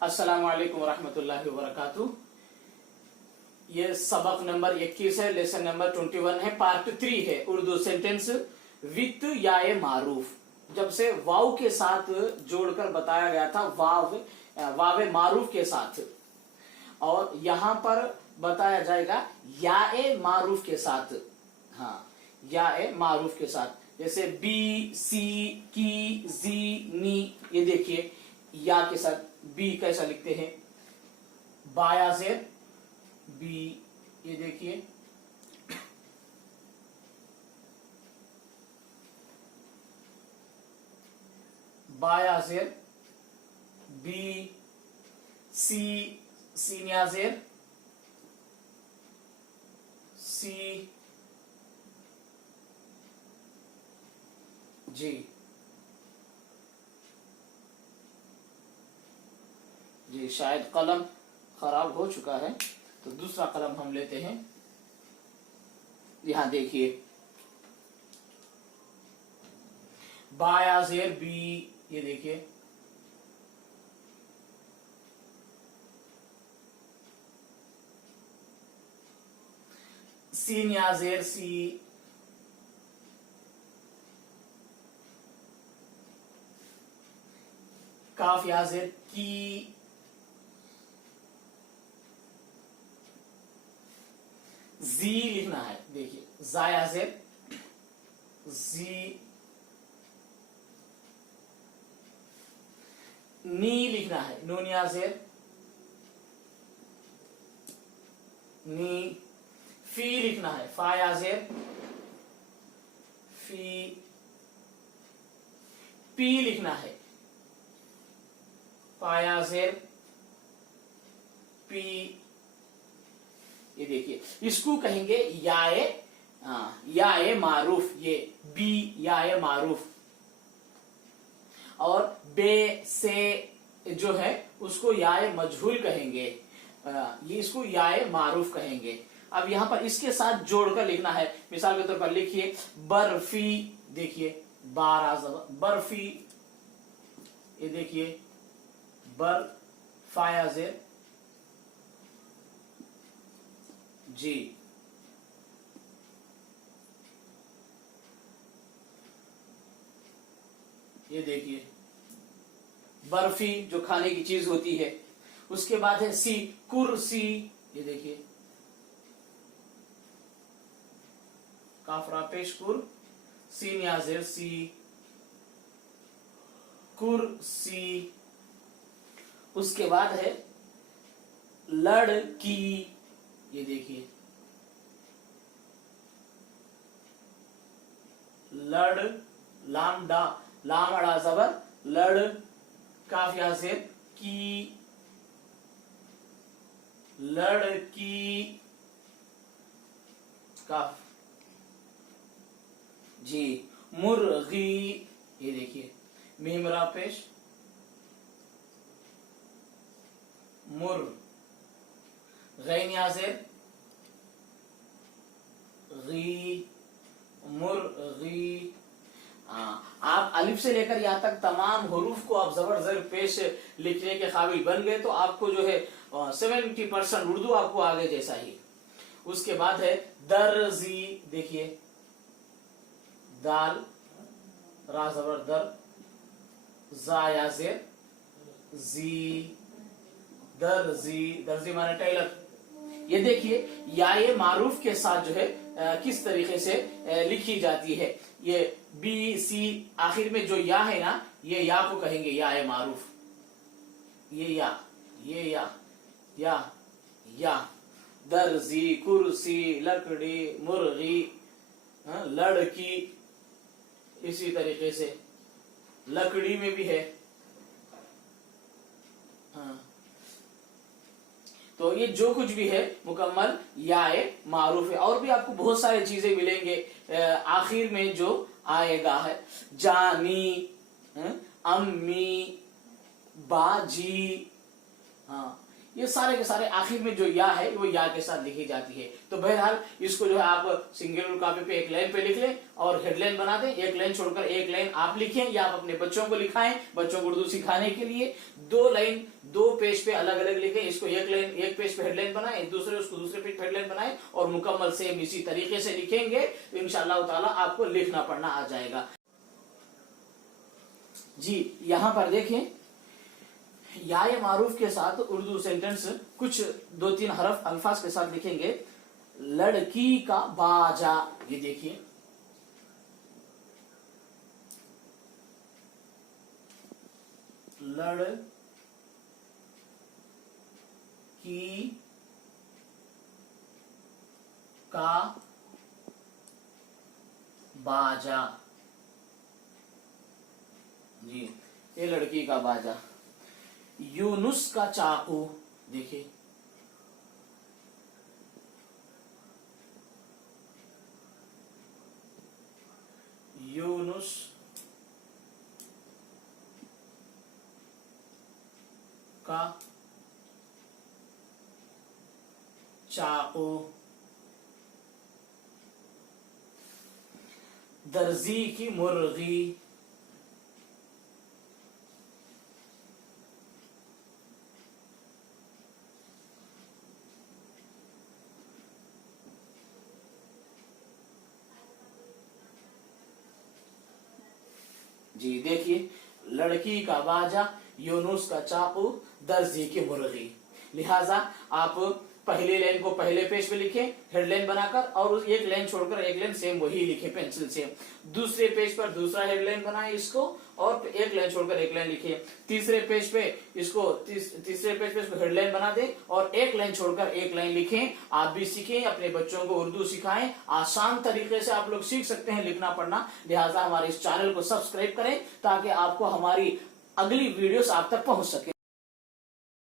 अस्सलाम वालेकुम रहमतुल्लाहि व बरकातुहू। ये सबक नंबर 21 है, लेसन नंबर 21 है, पार्ट 3 है। उर्दू सेंटेंस विथ याए मारूफ। जब से वाव के साथ जोड़कर बताया गया था, वावे मारूफ के साथ, और यहां पर बताया जाएगा याए मारूफ के साथ। हाँ, याए मारूफ के साथ, जैसे बी, सी, की, जी, नी। ये देखिए या के साथ बी कैसा लिखते हैं, बाया जेर बी। ये देखिए बाया जेर बी, सी, सीनिया जेर सी, जी। जी, शायद कलम खराब हो चुका है, तो दूसरा कलम हम लेते हैं। यहां देखिए बाया जेर बी। ये देखिए सीन या जेर सी, काफ या जेर की, जी लिखना है। देखिए जाया जेर जी, नी लिखना है, नूनिया जेर नी। फी लिखना है, फाया जेर फी। पी लिखना है, पाया जेर पी। ये देखिए इसको कहेंगे याए, याए मारूफ। ये बी याए मारूफ। और बे से जो है उसको याए मजहूल कहेंगे, ये इसको याए मारूफ कहेंगे। अब यहां पर इसके साथ जोड़कर लिखना है। मिसाल के तौर पर लिखिए बर्फी। देखिए बर्फी। ये देखिए बर फाया जेर जी। ये देखिए बर्फी जो खाने की चीज होती है। उसके बाद है सी, कुर्सी। ये देखिए काफरा पेश कुर, सीन या जेर सी, कुर्सी। उसके बाद है लड़की। ये देखिए लड़, लाम डा, लाम अड़ा जबर, लड़, काफिया जेर की, लड़की, काफ जी। मुर्गी। ये देखिए मीमरा पेश मुर, गैन याजेर गी, मुर्गी। आप अलिफ से लेकर यहां तक तमाम हुरूफ को आप जबर जर पेश लिखने के काबिल बन गए, तो आपको जो है 70% उर्दू आपको आगे जैसा ही। उसके बाद है दर्जी। देखिए दाल, रा जबर दर, जाया जेर जी, दर्जी। दर्जी माने टेलर। ये देखिए या ये मारूफ के साथ जो है किस तरीके से लिखी जाती है। ये बी सी आखिर में जो या है ना, ये या को कहेंगे या ए मारूफ। ये या दर्जी, कुर्सी, लकड़ी, मुर्गी, लड़की। इसी तरीके से लकड़ी में भी है। हाँ, तो ये जो कुछ भी है मुकम्मल याए मारूफ है। और भी आपको बहुत सारी चीजें मिलेंगे आखिर में जो आएगा है, जानी, अम्मी, बाजी। हाँ, ये सारे के सारे आखिर में जो या है वो या के साथ लिखी जाती है। तो बहरहाल इसको जो है आप सिंगल कॉपी पे एक लाइन पे लिख लें और हेडलाइन बना दें। एक लाइन छोड़कर एक लाइन आप लिखें या आप अपने बच्चों को लिखाएं, बच्चों को उर्दू सिखाने के लिए। 2 लाइन 2 पेज पे अलग अलग लिखें। इसको एक लाइन एक पेज पे हेडलाइन बनाएं, दूसरे उसको दूसरे पेज पे हेडलाइन बनाएं और मुकम्मल सेम इसी तरीके से लिखेंगे तो इंशाअल्लाह ताला आपको लिखना पढ़ना आ जाएगा। जी यहां पर देखें, या मारूफ के साथ उर्दू सेंटेंस कुछ 2-3 हरफ अल्फाज के साथ लिखेंगे। लड़की का बाजा, ये देखिए, लड़की का बाजा, जी ये लड़की का बाजा। यूनुस का चाकू, देखिए, यूनुस का चाकू। दर्जी की मुर्गी, जी देखिए, लड़की का बाजा, यूनुस का चाकू, दर्जी की मुर्गी। लिहाजा आप पहली लाइन को पहले पेज पे लिखें हेडलाइन बनाकर और उस एक लाइन छोड़कर एक लाइन सेम वही लिखें पेंसिल से। दूसरे पेज पर दूसरा हेडलाइन बनाएं इसको और एक लाइन छोड़कर एक लाइन लिखें। तीसरे पेज पे इसको तीसरे पेज पे इसको हेडलाइन बना दें और एक लाइन छोड़कर एक लाइन लिखें। आप भी सीखें, अपने बच्चों को उर्दू सिखाएं। आसान तरीके से आप लोग सीख सकते हैं लिखना पढ़ना। लिहाजा हमारे इस चैनल को सब्सक्राइब करें ताकि आपको हमारी अगली वीडियोस आप तक पहुंच सके।